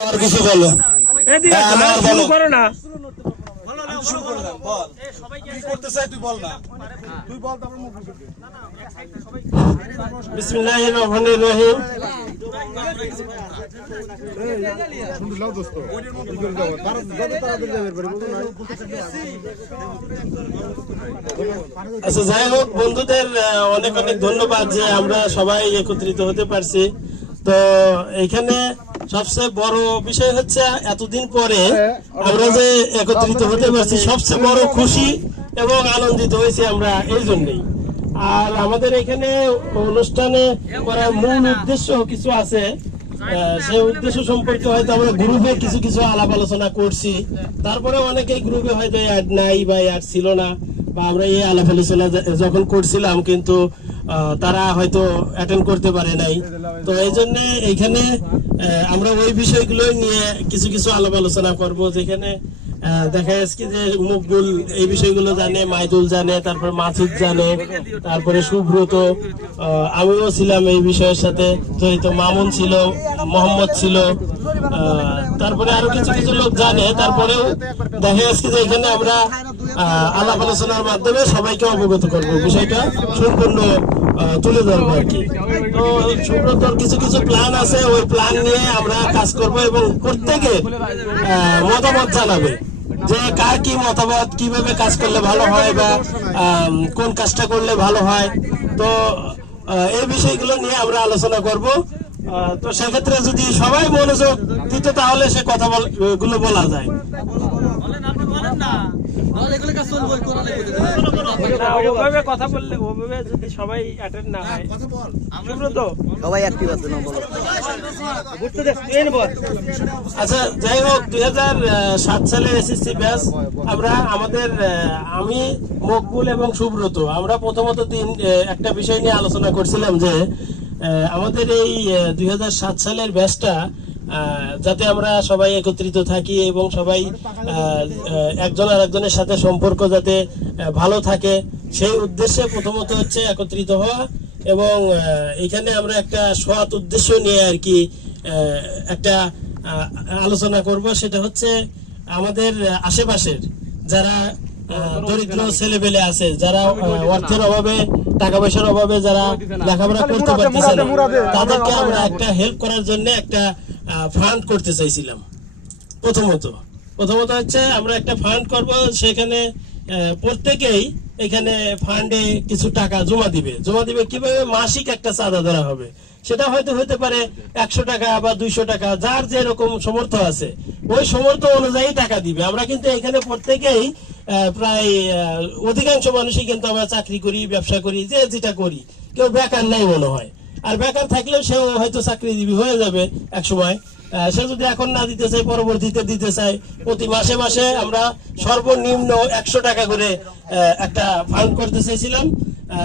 আর কিছু বলো, শুরু করো না। বিসমিল্লাহির রহমানির রহিম। আচ্ছা, যাই হোক, বন্ধুদের অনেক অনেক ধন্যবাদ যে আমরা সবাই একত্রিত হতে পারছি। তো এখানে সবচেয়ে বড় বিষয় হচ্ছে এতদিন পরে আমরা যে একত্রিত হতে পারছি, সবচেয়ে বড় খুশি এবং আনন্দিত হয়েছি আমরা এই জন্যই। আর আমাদের এখানে অনুষ্ঠানে করার মূল উদ্দেশ্য কিছু আছে, সেই উদ্দেশ্য সম্পর্কে হয়তো আমরা গ্রুপে কিছু কিছু আলাপ আলোচনা করছি। তারপরে অনেকেই গ্রুপে হয়তো অ্যাড নাই বা অ্যাড ছিল না, বা আমরা এই আলাপ আলোচনা যখন করছিলাম কিন্তু তারা হয়তো অ্যাটেন্ড করতে পারে নাই। তো এই জন্য এইখানে আমরা ওই বিষয়গুলো নিয়ে কিছু কিছু আলাপ আলোচনা করবো, যেখানে দেখা যাচ্ছে যে মুকবুল এই বিষয়গুলো জানে, মাইদুল জানে, তারপর মাসুদ জানে, তারপরে সুব্রত, আমিও ছিলাম এই বিষয়ের সাথে জড়িত, মামুন ছিল, মোহাম্মদ ছিল, তারপরে আরো কিছু কিছু লোক জানে। তারপরেও দেখা যাচ্ছে যে এখানে আমরা আলাপ আলোচনার মাধ্যমে সবাইকে অবগত করবো, বিষয়টা সম্পূর্ণ তুলে ধরবো আর কি। তো সুব্রতর কিছু কিছু প্ল্যান আছে, ওই প্ল্যান নিয়ে আমরা কাজ করব এবং প্রত্যেকে মতামত জানাবে যে কার কি মতামত, কিভাবে কাজ করলে ভালো হয় বা কোন কাজটা করলে ভালো হয়। তো এই বিষয়গুলো নিয়ে আমরা আলোচনা করব। তো সেক্ষেত্রে যদি সবাই মনোযোগ দিত তাহলে সে কথা গুলো বলা যায়। কথা বললে ওভাবে যদি সবাই অ্যাটেন্ড না হয়, সবাই অ্যাক্টিভ আছে না বলো। আচ্ছা, যাই হোক, 2007 সালের এসএসসি ব্যাচ আমরা আমি, মকবুল এবং সুব্রত, আমরা প্রথমত একটা বিষয় নিয়ে আলোচনা করছিলাম যে আমাদের এই 2007 সালের ব্যাচটা যাতে আমরা সবাই একত্রিত থাকি এবং সবাই একজন আর একজনের সাথে সম্পর্ক যাতে ভালো থাকে, সেই উদ্দেশ্যে প্রথমত হচ্ছে একত্রিত হওয়া। এবং এখানে আমরা একটা সৎ উদ্দেশ্য নিয়ে আর কি একটা আলোচনা করব, সেটা হচ্ছে আমাদের আশেপাশের যারা দরিদ্র ছেলেপেলে আছে, যারা অর্থের অভাবে, টাকা পয়সার অভাবে যারা লেখাপড়া করতে পারতেছে না, তাদেরকে আমরা একটা হেল্প করার জন্য একটা ফান্ড করতে চাইছিলাম। প্রথমত হচ্ছে আমরা একটা ফান্ড করব, সেখানে প্রত্যেকেই এখানে ফান্ডে কিছু টাকা জমা দিবে। কিভাবে? মাসিক একটা চাঁদা ধরা হবে, সেটা হয়তো হতে পারে 100 টাকা বা 200 টাকা, যার যেরকম সমর্থ আছে ওই সমর্থ অনুযায়ী টাকা দিবে। আমরা কিন্তু এখানে প্রত্যেকেই প্রায় অধিকাংশ মানুষই কিন্তু আমরা চাকরি করি, ব্যবসা করি, যে যেটা করি, কেউ বেকার নাই মনে হয়। আর বেকার থাকলেও সেও হয়তো চাকরিজীবী হয়ে যাবে এক সময়। সে যদি এখন না দিতে চায়, পরবর্তীতে দিতে চায়। প্রতি মাসে মাসে আমরা সর্বনিম্ন 100 টাকা করে একটা ফান্ড করতে চাইছিলাম।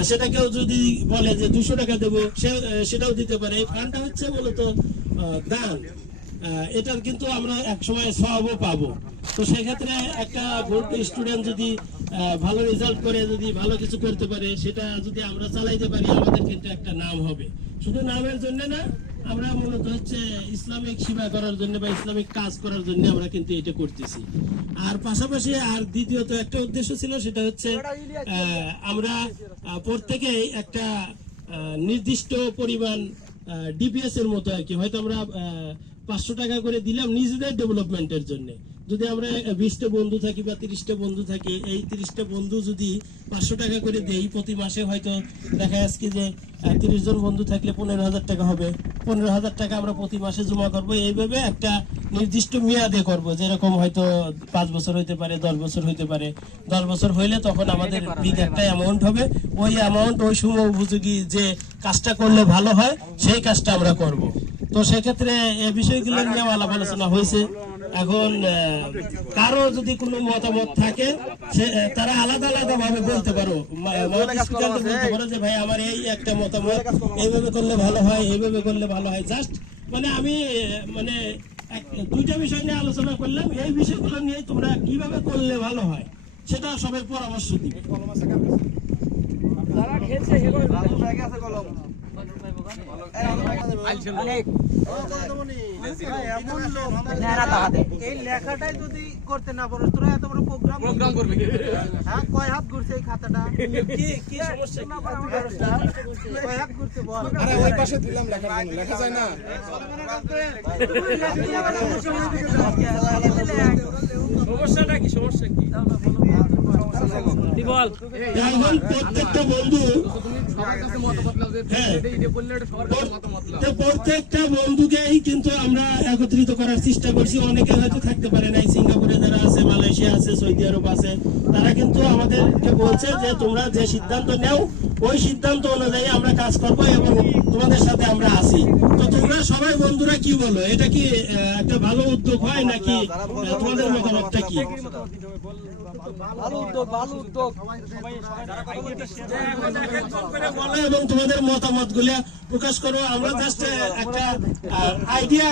সেটা কেউ যদি বলে যে 200 টাকা দেবো, সেটাও দিতে পারে। এই ফান্ডটা হচ্ছে মূলত দান, এটার কিন্তু আমরা এক সময় সওয়াবও পাবো। তো সেক্ষেত্রে একটা স্টুডেন্ট যদি ভালো রেজাল্ট করে, যদি ভালো কিছু করতে পারে, সেটা যদি আমরা চালাইতে পারি, আমাদের কিন্তু একটা নাম হবে। শুধু নামের জন্য না, আমরা মূলত হচ্ছে ইসলামিক সেবা করার জন্য বা ইসলামিক কাজ করার জন্য আমরা কিন্তু এটা করতেছি। আর পাশাপাশি আর দ্বিতীয়ত একটা উদ্দেশ্য ছিল, সেটা হচ্ছে আমরা প্রত্যেকেই একটা নির্দিষ্ট পরিমাণ ডিপিএস এর মতো আর কি, হয়তো আমরা 500 টাকা করে দিলাম নিজেদের ডেভেলপমেন্টের জন্য। যদি আমরা 20টা বন্ধু থাকি বা 30টা বন্ধু থাকি, এই 30টা বন্ধু যদি 500 টাকা করে দেই প্রতি মাসে, হয়তো দেখা যাচ্ছে যে 30 জন বন্ধু থাকলে 15,000 টাকা হবে। 15,000 টাকা আমরা প্রতি মাসে জমা করব। এইভাবে একটা নির্দিষ্ট মেয়াদে করব, যেরকম হয়তো 5 বছর হইতে পারে, 10 বছর হইতে পারে। 10 বছর হইলে তখন আমাদের বিগ একটা অ্যামাউন্ট হবে। ওই অ্যামাউন্ট ওই সময় উপযোগী যে কাজটা করলে ভালো হয়, সেই কাজটা আমরা করব। তো সেক্ষেত্রে এই বিষয়গুলো নিয়ে আলাপ আলোচনা হয়েছে। এখন কারো যদি কোনো মতামত থাকে, তারা আলাদা আলাদা ভাবে বলতে পারো, বলতে পারো যে ভাই আমার এই একটা মতামত, এইভাবে করলে ভালো হয়, এইভাবে করলে ভালো হয়। জাস্ট আমি দুইটা বিষয় নিয়ে আলোচনা করলাম, এই বিষয়গুলো নিয়ে তোমরা কিভাবে করলে ভালো হয় সেটা সবাই পরামর্শ দিবে। যারা খেলছে এই লেখাটাই যদি করতে না পারো তোরা এত বড় প্রোগ্রাম করবি হ্যাঁ কয় হাত ঘুরছে এই খাতাটা কি সমস্যা না পারে কয় হাত ঘুরছে বল আরে ওই পাশে দিলাম লেখার জন্য লেখা যায় না সমস্যাটা কি বল এখন প্রত্যেকটা বন্ধু প্রত্যেকটা বন্ধুকেই কিন্তু আমরা একত্রিত করার চেষ্টা করছি। অনেকে হয়তো থাকতে পারে নাই, সিঙ্গাপুরে যারা আছে, মালয়েশিয়া আছে, সৌদি আরব আছে, তারা কিন্তু আমাদেরকে বলছে যে তোমরা যে সিদ্ধান্ত নেও ওই সিদ্ধান্ত অনুযায়ী আমরা কাজ করব এবং তোমাদের সাথে আমরা আছি। তো তোমরা সবাই বন্ধুরা কি বলো, এটা কি একটা ভালো উদ্যোগ হয় নাকি তোমাদের মতামতটা কি? এবং তোমাদের মতামত গুলা প্রকাশ করো। আমরা জাস্ট একটা আইডিয়া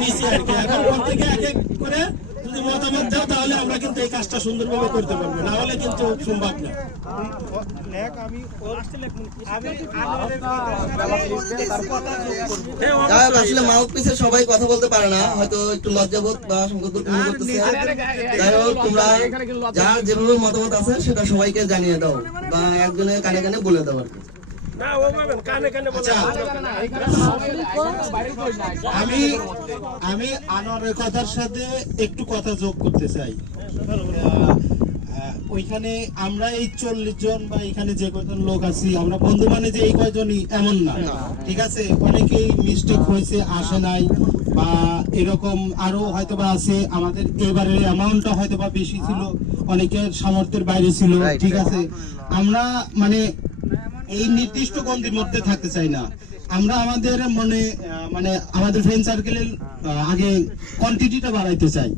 নিচ্ছি আর কি। এখন প্রত্যেকে এক এক করে যদি মতামত দাও তাহলে আমরা কিন্তু এই কাজটা সুন্দরভাবে করতে পারবো, না হলে কিন্তু সম্ভব না। আসলে মাউথ পিসে সবাই কথা বলতে পারে না, হয়তো একটু লজ্জাবোধ বা সংকোচ মনে করতেছে। যাই হোক, তোমরা যার যেভাবে মতামত আছে সেটা সবাইকে জানিয়ে দাও বা একজনের কানে কানে বলে দাও আর কি। আমি আনোয়ারের কথার সাথে একটু কথা যোগ করতে চাই। ওইখানে আমরা এই 40 জন বা এখানে যে কয়জন লোক আছি আমরা বন্ধু মানে যে এই কয়জনই এমন না, ঠিক আছে। অনেকেই মিস্টেক হয়েছে, আসে নাই বা এরকম আরো হয়তো বা আছে। আমাদের এবারে অ্যামাউন্টটা হয়তো বা বেশি ছিল, অনেকের সামর্থ্যের বাইরে ছিল, ঠিক আছে। আমরা মানে এই নির্দিষ্ট গন্ডির মধ্যে থাকতে চাই না। আমরা আমাদের মানে আমাদের ফ্রেন্ড সার্কেলের আগে কোয়ান্টিটিটা বাড়াইতে চাই,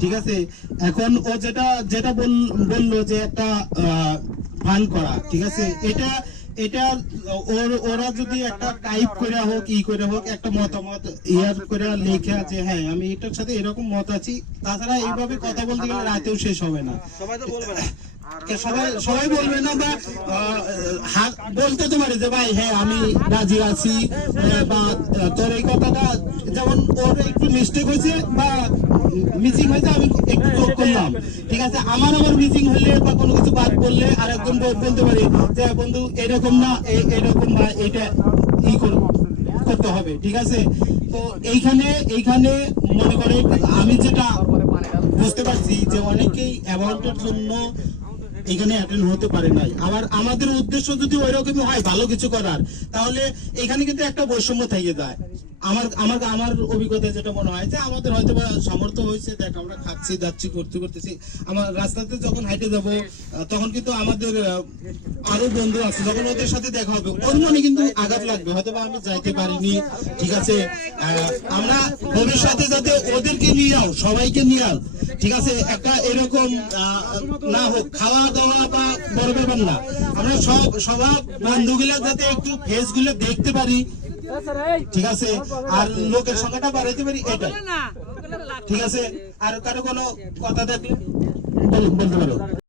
ঠিক আছে। এখন ও যেটা বললো যে একটা ফান্ড করা, ঠিক আছে, এটা ওরা যদি একটা টাইপ করে হোক করে হোক একটা মতামত ইয়ার করে লেখা যে হ্যাঁ আমি এটার সাথে এরকম মত আছি, তাছাড়া এইভাবে কথা বলতে গেলে রাতেও শেষ হবে না। সবাই বলবে না বা বলতে তো পারে যে ভাই হ্যাঁ আমি রাজি আছি, বা তোর এই কথাটা যেমন ওর একটু মিস্টেক হয়েছে বা মিসিং হয়েছে আমি একটু যোগ করলাম, ঠিক আছে। আমার মিসিং হলে বা কোনো কিছু বাদ করলে আর একজন বলতে পারে যে বন্ধু এরকম না এরকম বা এটা করতে হবে, ঠিক আছে। তো এইখানে মনে করে আমি যেটা বুঝতে পারছি যে অনেকেই অ্যাওয়ার্ডের জন্য এখানে অ্যাটেন্ড হতে পারে নাই। আবার আমাদের উদ্দেশ্য যদি ওই রকমই হয় ভালো কিছু করার, তাহলে এখানে কিন্তু একটা বৈষম্য থেকে যায়। আমার অভিজ্ঞতা যেটা মনে হয় যে আমাদের হয়তো বা সামর্থ্য হয়েছে, দেখ আমরা খাচ্ছি যাচ্ছি করতেছি, আমার রাস্তাতে যখন হাইটে যাব তখন কিন্তু আমাদের আরো বন্ধু আছে, যখন ওদের সাথে দেখা হবে ওর মনে কিন্তু আঘাত লাগবে, হয়তো বা আমি যাইতে পারিনি, ঠিক আছে। আমরা ভবিষ্যতে যাতে ওদেরকে নিয়ে যাও, সবাইকে নিয়ে যাও, ঠিক আছে। একটা এরকম না হোক খাওয়া দাওয়া বা বড় ব্যাপার না, আমরা সবার বন্ধুগুলা যাতে একটু ফেস গুলো দেখতে পারি, ঠিক আছে, আর লোকের সংখ্যাটা বাড়াইতে পারি, এটাই ঠিক আছে। আর কারো কোনো কথা থাকলে বলতে পারো।